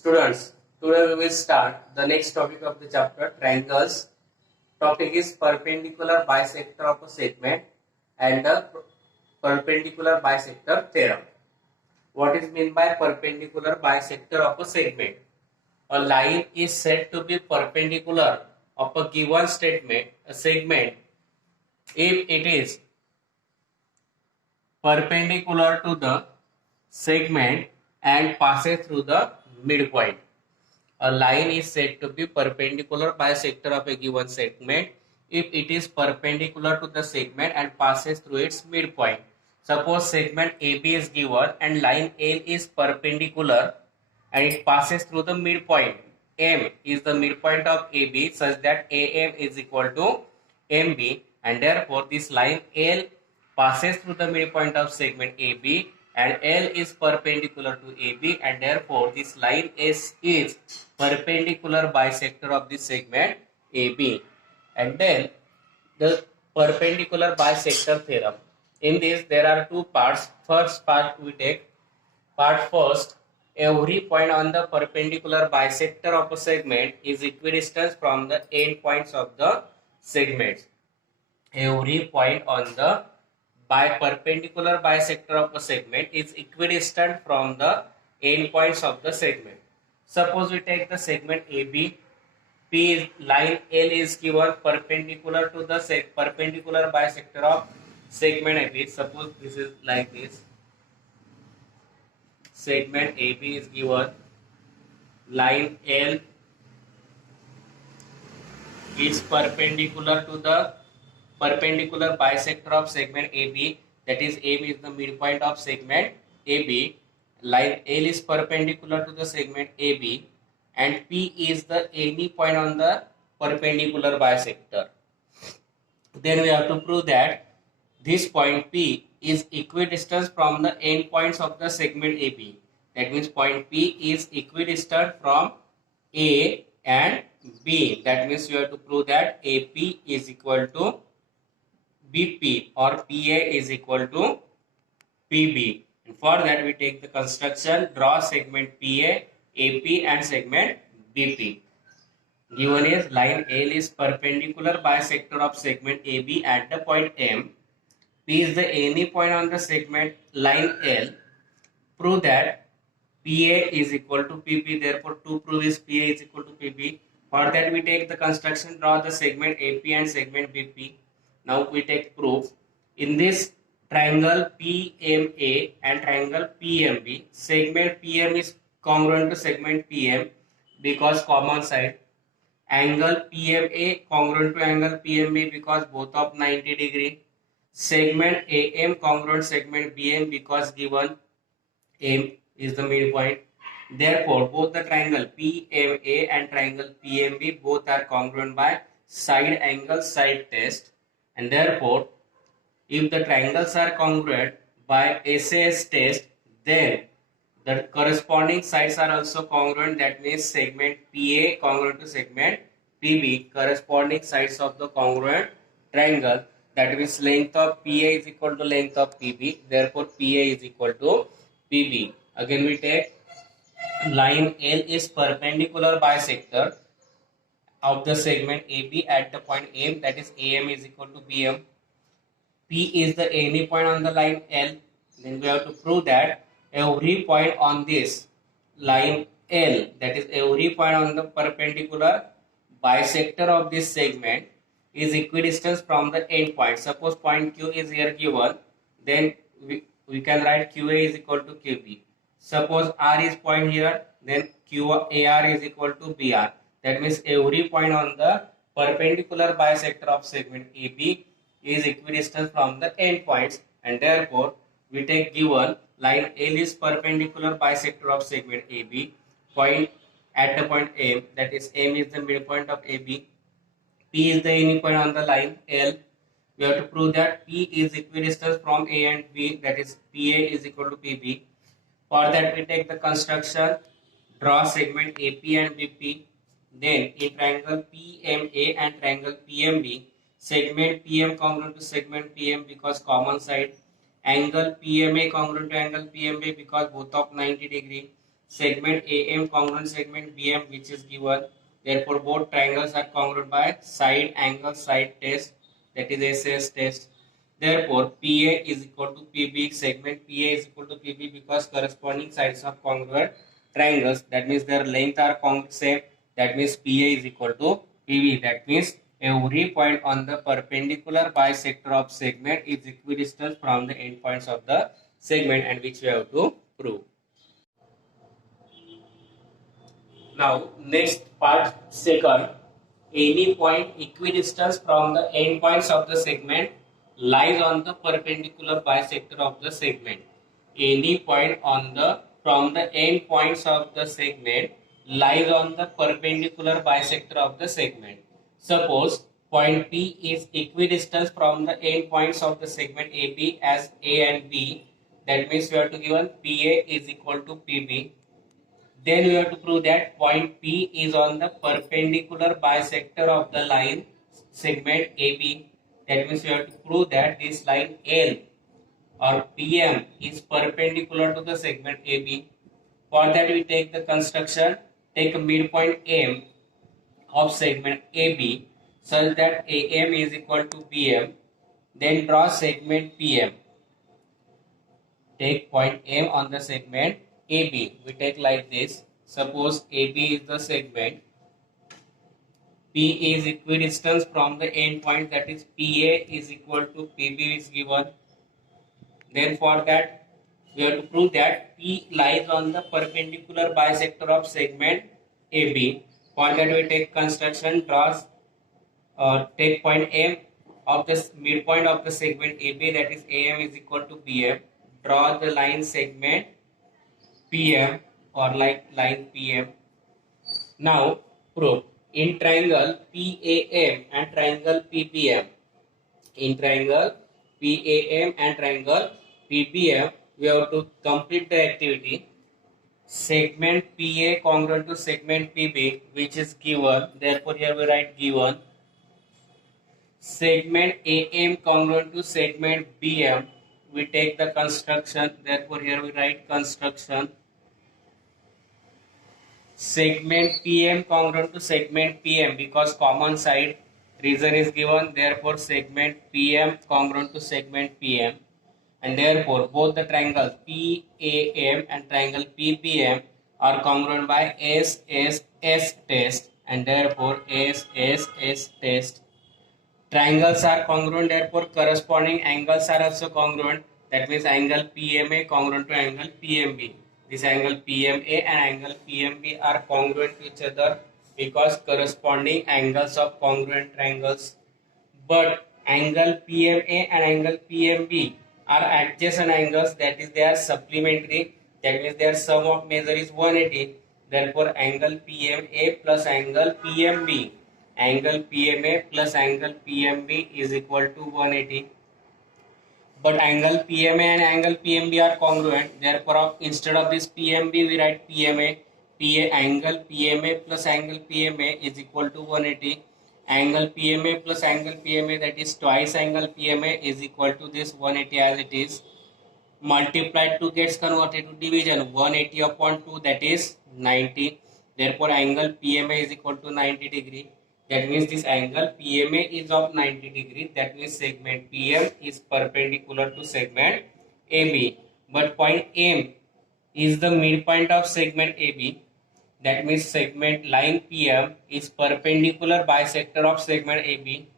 Students, today we will start the next topic of the chapter, triangles. Topic is perpendicular bisector of a segment and the perpendicular bisector theorem. What is meant by perpendicular bisector of a segment? A line is said to be perpendicular of a given segment if it is perpendicular to the segment and passes through the midpoint. A line is said to be perpendicular bisector of a given segment if it is perpendicular to the segment and passes through its midpoint. Suppose segment AB is given and line L is perpendicular and it passes through the midpoint. M is the midpoint of AB such that AM is equal to MB, and therefore this line L passes through the midpoint of segment AB and L is perpendicular to AB, and therefore this line S is perpendicular bisector of the segment AB. And then the perpendicular bisector theorem. In this there are two parts. First part we take part first. Every point on the perpendicular bisector of a segment is equidistant from the end points of the segments. Every point on the perpendicular bisector of a segment is equidistant from the end points of the segment. Suppose we take the segment AB. P is line L is given perpendicular to the perpendicular bisector of segment AB. Suppose this is like this. Segment AB is given, line L is perpendicular to the perpendicular bisector of segment AB, that is AB is the midpoint of segment AB. Line L is perpendicular to the segment AB and P is the any point on the perpendicular bisector. Then we have to prove that this point P is equidistant from the end points of the segment AB. That means point P is equidistant from A and B. That means you have to prove that AP is equal to BP or PA is equal to PB. And for that we take the construction, draw segment PA, AP and segment BP. Given is line L is perpendicular bisector of segment AB at the point M. P is the any point on the segment line L. Prove that PA is equal to PP. Therefore, to prove is PA is equal to PP. For that, we take the construction, draw the segment AP and segment BP. Now we take proof. In this triangle PMA and triangle PMB, segment PM is congruent to segment PM because common side. Angle PMA congruent to angle PMB because both of 90 degree. Segment AM congruent segment BM because given M is the midpoint. Therefore, both the triangle PMA and triangle PMB both are congruent by side angle side test, and therefore, if the triangles are congruent by SAS test, then the corresponding sides are also congruent. That means segment PA congruent to segment PB, corresponding sides of the congruent triangle. That means length of PA is equal to length of PB. Therefore, PA is equal to PB. Again, we take line L is perpendicular bisector of the segment AB at the point M. That is AM is equal to BM. P is the any point on the line L. Then we have to prove that every point on this line L, that is every point on the perpendicular bisector of this segment, is equidistant from the end point. Suppose point Q is here given, then we can write QA is equal to QB. Suppose R is point here, then QAR is equal to BR. That means every point on the perpendicular bisector of segment AB is equidistant from the end points, and therefore we take given line L is perpendicular bisector of segment AB, point at the point M, that is M is the midpoint of AB. P is the any point on the line L. We have to prove that P is equidistant from A and B, that is PA is equal to PB. For that we take the construction, draw segment AP and BP. Then in triangle PMA and triangle PMB, segment PM congruent to segment PM because common side. Angle PMA congruent to angle PMB because both of 90 degree. segment AM congruent segment BM which is given. Therefore, both triangles are congruent by side angle side test, that is SAS test. Therefore, PA is equal to PB, segment PA is equal to PB because corresponding sides of congruent triangles, that means their length are same, that means PA is equal to PB. That means every point on the perpendicular bisector of segment is equidistant from the endpoints of the segment, and which we have to prove. Now, next part, second, any point equidistant from the endpoints of the segment lies on the perpendicular bisector of the segment. Any point on the from the endpoints of the segment lies on the perpendicular bisector of the segment. Suppose point P is equidistant from the endpoints of the segment AB as A and B. That means we have to given PA is equal to PB. Then we have to prove that point P is on the perpendicular bisector of the line segment AB. That means we have to prove that this line L or PM is perpendicular to the segment AB. For that we take the construction, take a midpoint M of segment AB such that AM is equal to BM. Then draw segment PM. Take point M on the segment AB. We take like this. Suppose AB is the segment. P is equidistant from the endpoint, that is PA is equal to PB is given. Then for that we have to prove that P lies on the perpendicular bisector of segment AB. For that we take construction, draws take point M of the midpoint of the segment AB, that is AM is equal to BM. Draw the line segment PM or like line PM. Now prove in triangle PAM and triangle PBM. In triangle PAM and triangle PBM, we have to complete the activity. Segment PA congruent to segment PB, which is given. Therefore, here we write given. Segment AM congruent to segment BM. We take the construction. Therefore, here we write construction. Segment PM congruent to segment PM because common side reason is given. Therefore, segment PM congruent to segment PM. And therefore, both the triangles PAM and triangle PBM are congruent by SSS test, and therefore SSS test. Triangles are congruent, therefore corresponding angles are also congruent. That means angle PMA congruent to angle PMB. This angle PMA and angle PMB are congruent to each other because corresponding angles of congruent triangles. But angle PMA and angle PMB are adjacent angles, that is they are supplementary, that means their sum of measure is 180. Therefore angle PMA plus angle PMB, angle PMA plus angle PMB is equal to 180. But angle PMA and angle PMB are congruent, therefore instead of this PMB we write PMA. Angle PMA plus angle PMA is equal to 180. Angle PMA plus angle PMA, that is twice angle PMA, is equal to this 180 as it is. Multiplied 2 gets converted to division. 180 upon 2, that is 90. Therefore angle PMA is equal to 90 degree. That means this angle PMA is of 90 degree. That means segment PM is perpendicular to segment AB. But point M is the midpoint of segment AB. That means segment line PM is perpendicular bisector of segment AB.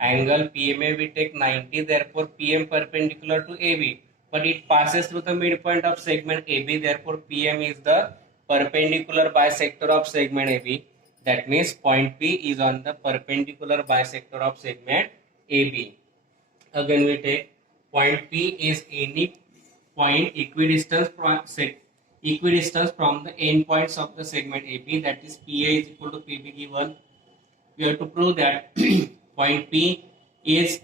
Angle PMA we take 90, therefore PM perpendicular to AB. But it passes through the midpoint of segment AB, therefore PM is the perpendicular bisector of segment AB. That means point P is on the perpendicular bisector of segment AB. Again we take point P is any point equidistant from the endpoints of the segment AB, that is PA is equal to PB given. We have to prove that point P is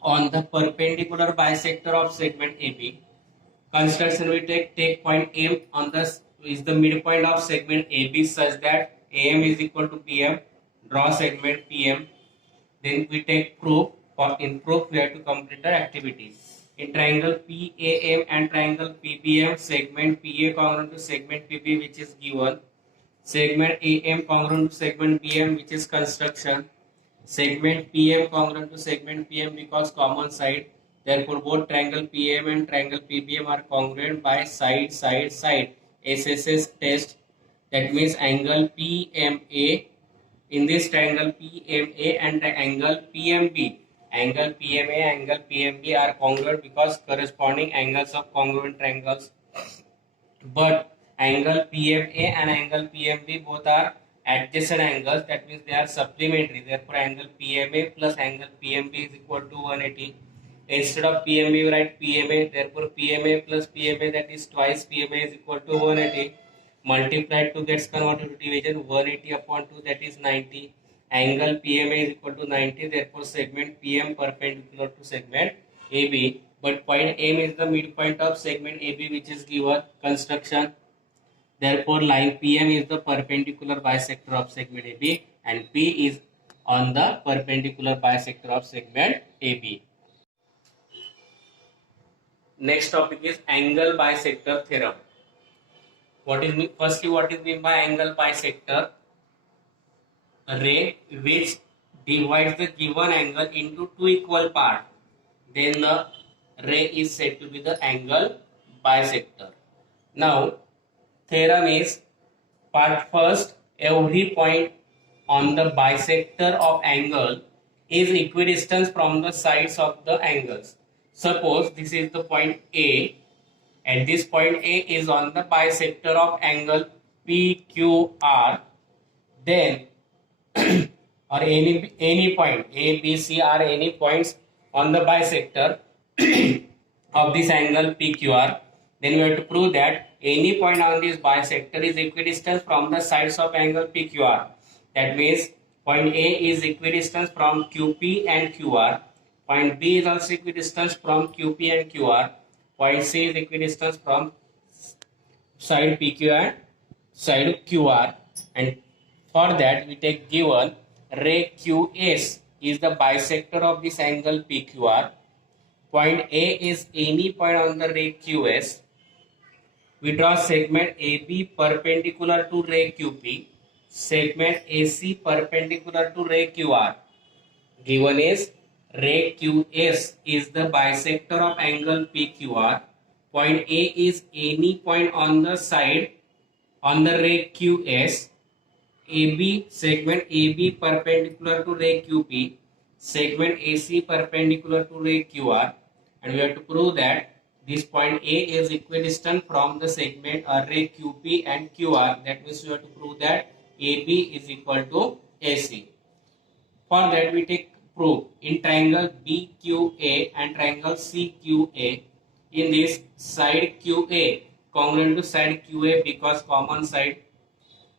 on the perpendicular bisector of segment AB. Construction we take point M on the is the midpoint of segment AB such that AM is equal to PM. Draw segment PM. Then we take proof. In proof we have to complete the activity. In triangle PAM and triangle PBM, segment PA congruent to segment PB, which is given. Segment AM congruent to segment BM, which is construction. Segment PM congruent to segment PM because common side. Therefore, both triangle PM and triangle PBM are congruent by side, side, side. SSS test. That means angle PMA in this triangle PMA and the angle PMB. Angle PMA, angle PMB are congruent because corresponding angles of congruent triangles. But angle PMA and angle PMB both are adjacent angles. That means they are supplementary. Therefore, angle PMA plus angle PMB is equal to 180. Instead of PMB, we write PMA. Therefore, PMA plus PMA, that is twice PMA, is equal to 180. Multiplied to gets converted to division. 180 upon 2, that is 90. Angle PMA is equal to 90. Therefore, segment PM perpendicular to segment AB. But point M is the midpoint of segment AB, which is given construction. Therefore, line PM is the perpendicular bisector of segment AB, and P is on the perpendicular bisector of segment AB. Next topic is angle bisector theorem. What is meant by angle bisector? A ray which divides the given angle into two equal parts. Then the ray is said to be the angle bisector. Now, theorem is part first. Every point on the bisector of angle is equidistant from the sides of the angles. Suppose this is the point A, and this point A is on the bisector of angle PQR. Then or any point A, B, C are any points on the bisector of this angle PQR. Then we have to prove that any point on this bisector is equidistant from the sides of angle PQR. That means point A is equidistant from QP and QR. Point B is also equidistant from QP and QR. Point C is equidistant from side PQ and side QR. And for that, we take given ray QS is the bisector of this angle PQR. Point A is any point on the ray QS. We draw segment AB perpendicular to ray QP. Segment AC perpendicular to ray QR. Given is ray QS is the bisector of angle PQR. Point A is any point on the side on the ray QS. AB, segment AB perpendicular to ray QP, segment AC perpendicular to ray QR, and we have to prove that this point A is equidistant from the segment ray QP and QR. That means we have to prove that AB is equal to AC. For that, we take proof in triangle BQA and triangle CQA. In this, side QA congruent to side QA because common side.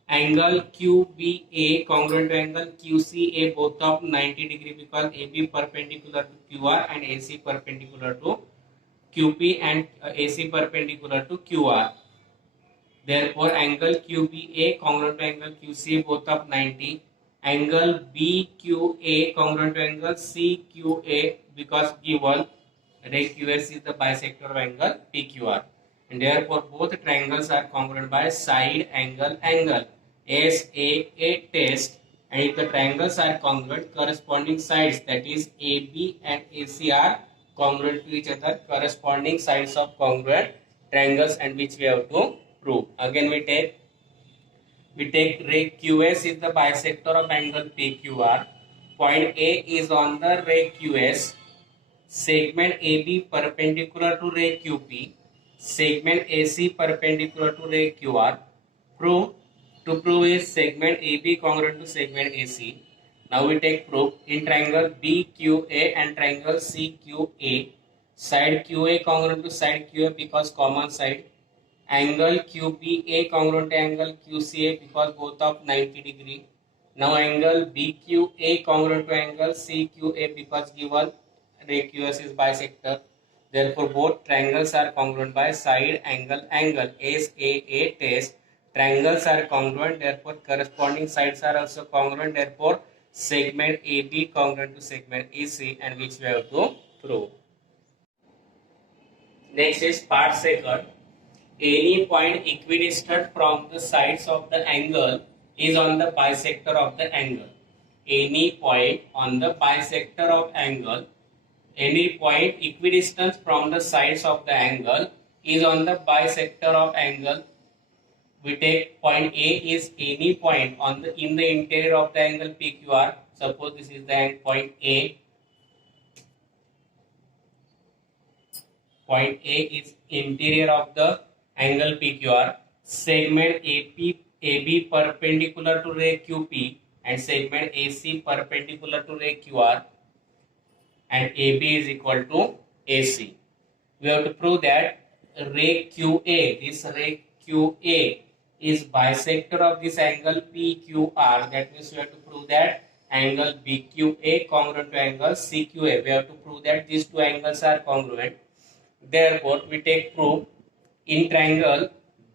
Angle QBA congruent to angle QCA, both of 90 degree because AB perpendicular to QR and AC perpendicular to QP and AC perpendicular to QR. Therefore, angle QBA congruent to angle QCA, both of 90. Angle BQA congruent to angle CQA because given ray QS is the bisector of angle PQR. And therefore, both triangles are congruent by side angle angle. SAA test, and if the triangles are congruent, corresponding sides, that is AB and AC are congruent to each other, corresponding sides of congruent triangles, and which we have to prove. Again, we take ray QS is the bisector of angle PQR. Point A is on the ray QS. Segment AB perpendicular to ray QP. Segment AC perpendicular to ray QR. To prove is segment AB congruent to segment AC. Now we take proof in triangle BQA and triangle CQA. Side QA congruent to side QA because common side. Angle QBA congruent to angle QCA because both of 90 degree. Now angle BQA congruent to angle CQA because given ray QS is bisector. Therefore, both triangles are congruent by side angle angle. SAA test. Triangles are congruent, therefore corresponding sides are also congruent. Therefore, segment AB congruent to segment AC, and which we have to prove. Next is part second. Any point equidistant from the sides of the angle is on the bisector of the angle. Any point on the bisector of angle, any point equidistant from the sides of the angle is on the bisector of angle. We take point A is any point on the in the interior of the angle PQR. Suppose this is the point A. Point A is interior of the angle PQR. Segment AB perpendicular to ray QP and segment AC perpendicular to ray QR, and AB is equal to AC. We have to prove that ray QA, this ray QA is bisector of this angle PQR. That means we have to prove that angle BQA congruent to angle CQA. We have to prove that these two angles are congruent. Therefore, we take proof in triangle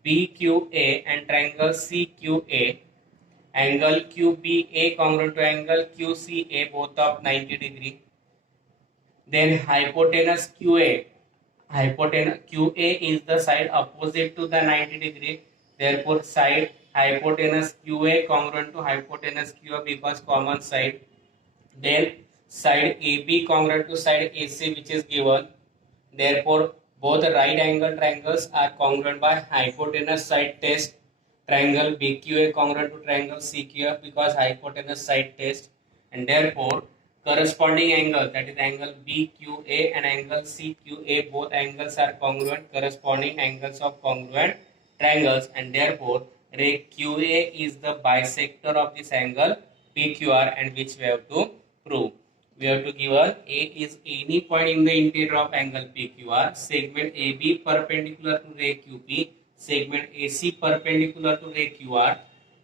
BQA and triangle CQA, angle QBA congruent to angle QCA both of 90 degree. Then hypotenuse QA, hypotenuse QA is the side opposite to the 90 degree. Therefore, side hypotenuse QA congruent to hypotenuse QA because common side. Then side AB congruent to side AC which is given. Therefore, both right angle triangles are congruent by hypotenuse side test. Triangle BQA congruent to triangle CQF because hypotenuse side test, and therefore corresponding angle, that is angle BQA and angle CQA, both angles are congruent, corresponding angles of congruent triangles, and therefore ray QA is the bisector of this angle PQR, and which we have to prove. We have to give A is any point in the interior of angle PQR, segment AB perpendicular to ray QP, segment AC perpendicular to ray QR,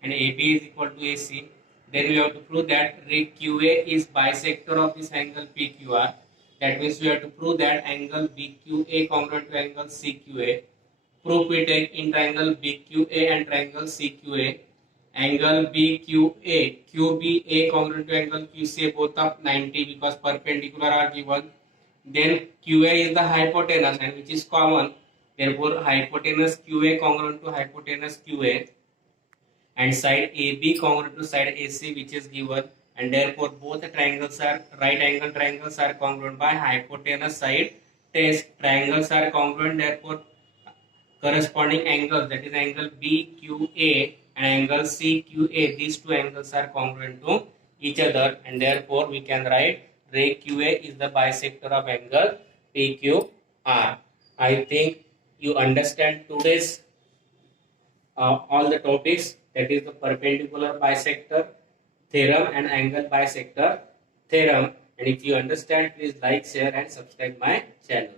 and AB is equal to AC. Then we have to prove that ray QA is bisector of this angle PQR. That means we have to prove that angle BQA congruent to angle CQA. Proof we take in triangle BQA and triangle CQA. Angle BQA, QBA congruent to angle QCA both of 90 because perpendicular are given. Then QA is the hypotenuse and which is common. Therefore, hypotenuse QA congruent to hypotenuse QA, and side AB congruent to side AC which is given, and therefore both triangles are right angle triangles are congruent by hypotenuse side test. Triangles are congruent, therefore corresponding angles, that is angle BQA and angle CQA, these two angles are congruent to each other, and therefore we can write ray QA is the bisector of angle PQR. I think you understand today's all the topics, that is the perpendicular bisector theorem and angle bisector theorem. And if you understand, please like, share and subscribe my channel.